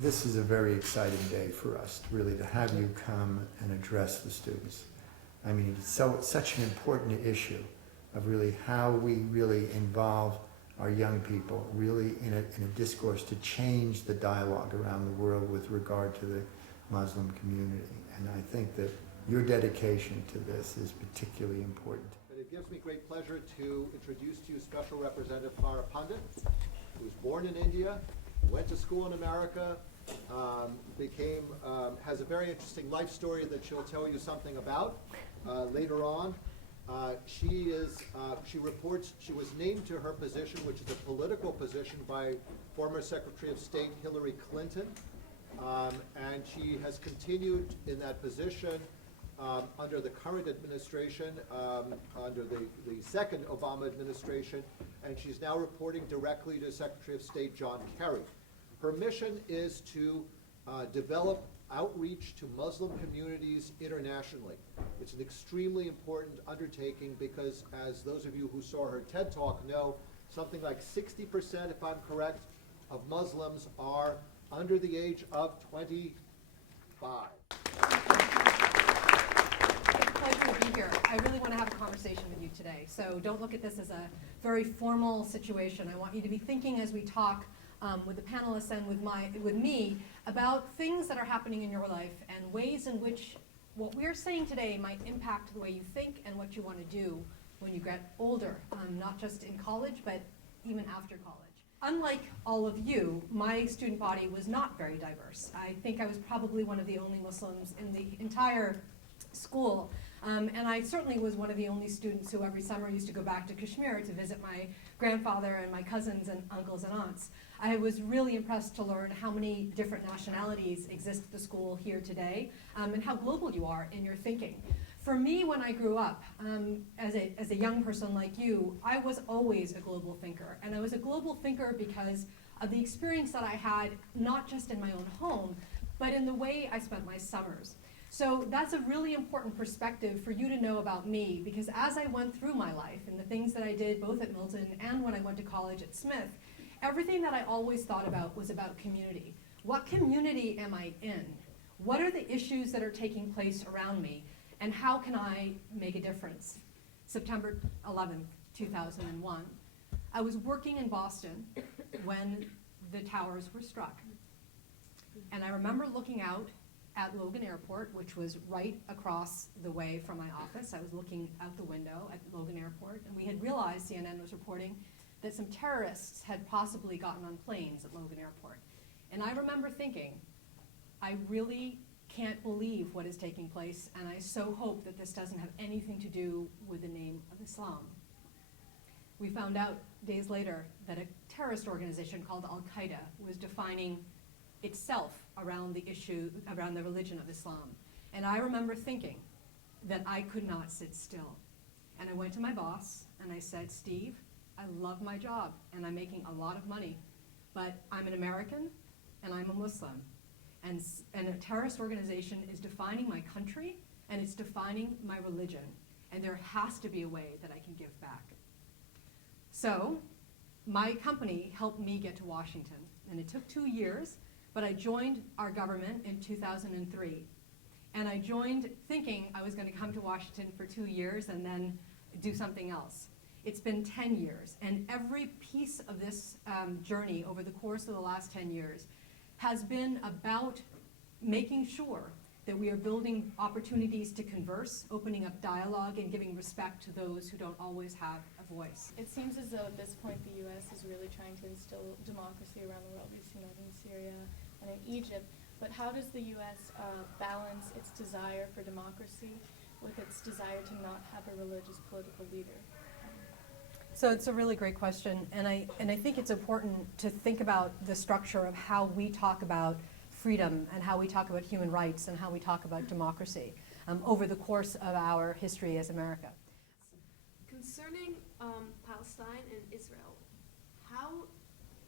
This is a very exciting day for us, really, to have you come and address the students. I mean, it's such an important issue of really how we really involve our young people really in a discourse to change the dialogue around the world with regard to the Muslim community. And I think that your dedication to this is particularly important. But it gives me great pleasure to introduce to you Special Representative Farah Pundit, who was born in India, went to school in America, has a very interesting life story that she'll tell you something about later on. She was named to her position, which is a political position, by former Secretary of State Hillary Clinton, and she has continued in that position under the current administration, under the second Obama administration, and she's now reporting directly to Secretary of State John Kerry. Her mission is to develop outreach to Muslim communities internationally. It's an extremely important undertaking because, as those of you who saw her TED Talk know, something like 60%, if I'm correct, of Muslims are under the age of 25. Pleasure to be here. I really want to have a conversation with you today. So don't look at this as a very formal situation. I want you to be thinking as we talk with the panelists and with me about things that are happening in your life and ways in which what we're saying today might impact the way you think and what you want to do when you get older, not just in college, but even after college. Unlike all of you, my student body was not very diverse. I think I was probably one of the only Muslims in the entire school. And I certainly was one of the only students who every summer used to go back to Kashmir to visit my grandfather and my cousins and uncles and aunts. I was really impressed to learn how many different nationalities exist at the school here today, and how global you are in your thinking. For me, when I grew up, as a young person like you, I was always a global thinker. And I was a global thinker because of the experience that I had, not just in my own home, but in the way I spent my summers. So that's a really important perspective for you to know about me, because as I went through my life and the things that I did both at Milton and when I went to college at Smith, everything that I always thought about was about community. What community am I in? What are the issues that are taking place around me? And how can I make a difference? September 11th, 2001. I was working in Boston when the towers were struck. And I remember looking out at Logan Airport, which was right across the way from my office. I was looking out the window at Logan Airport, and we had realized, CNN was reporting, that some terrorists had possibly gotten on planes at Logan Airport. And I remember thinking, I really can't believe what is taking place, and I so hope that this doesn't have anything to do with the name of Islam. We found out days later that a terrorist organization called Al-Qaeda was defining itself around the issue, around the religion of Islam. And I remember thinking that I could not sit still. And I went to my boss and I said, Steve, I love my job and I'm making a lot of money, but I'm an American and I'm a Muslim. And a terrorist organization is defining my country and it's defining my religion. And there has to be a way that I can give back. So my company helped me get to Washington. And it took 2 years, but I joined our government in 2003. And I joined thinking I was going to come to Washington for 2 years and then do something else. It's been 10 years, and every piece of this journey over the course of the last 10 years has been about making sure that we are building opportunities to converse, opening up dialogue, and giving respect to those who don't always have a voice. It seems as though at this point the U.S. is really trying to instill democracy around the world. We've seen it in Syria and in Egypt. But how does the U.S. balance its desire for democracy with its desire to not have a religious political leader? So it's a really great question, and I think it's important to think about the structure of how we talk about freedom and how we talk about human rights and how we talk about democracy over the course of our history as America. Concerning Palestine and Israel, how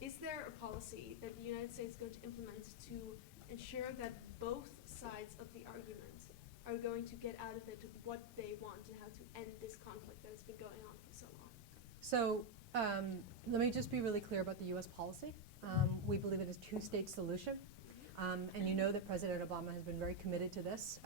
is there a policy that the United States is going to implement to ensure that both sides of the argument are going to get out of it what they want and how to end this conflict that has been going on for so long? So let me just be really clear about the U.S. policy. We believe in a two-state solution. And you know that President Obama has been very committed to this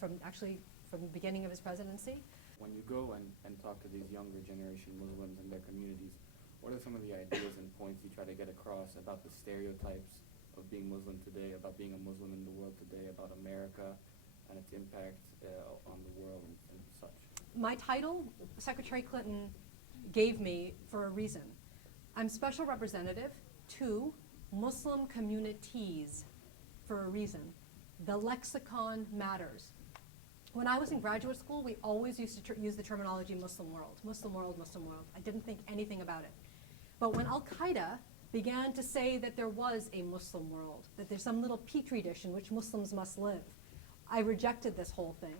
from the beginning of his presidency. When you go and talk to these younger generation Muslims and their communities, what are some of the ideas and points you try to get across about the stereotypes of being Muslim today, about being a Muslim in the world today, about America and its impact on the world and such? My title, Secretary Clinton gave me for a reason. I'm special representative to Muslim communities for a reason. The lexicon matters. When I was in graduate school, we always used to use the terminology Muslim world, Muslim world, Muslim world. I didn't think anything about it. But when Al-Qaeda began to say that there was a Muslim world, that there's some little petri dish in which Muslims must live, I rejected this whole thing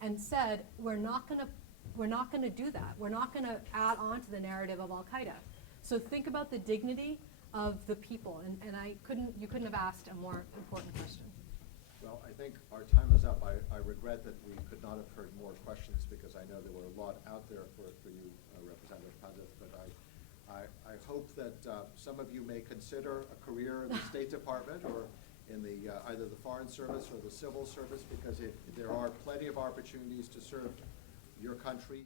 and said, we're not gonna do that. We're not gonna add on to the narrative of Al-Qaeda. So think about the dignity of the people, and you couldn't have asked a more important question. Well, I think our time is up. I regret that we could not have heard more questions because I know there were a lot out there for you, Representative Pandith, but I hope that some of you may consider a career in the State Department or in the either the Foreign Service or the Civil Service, because there are plenty of opportunities to serve your country.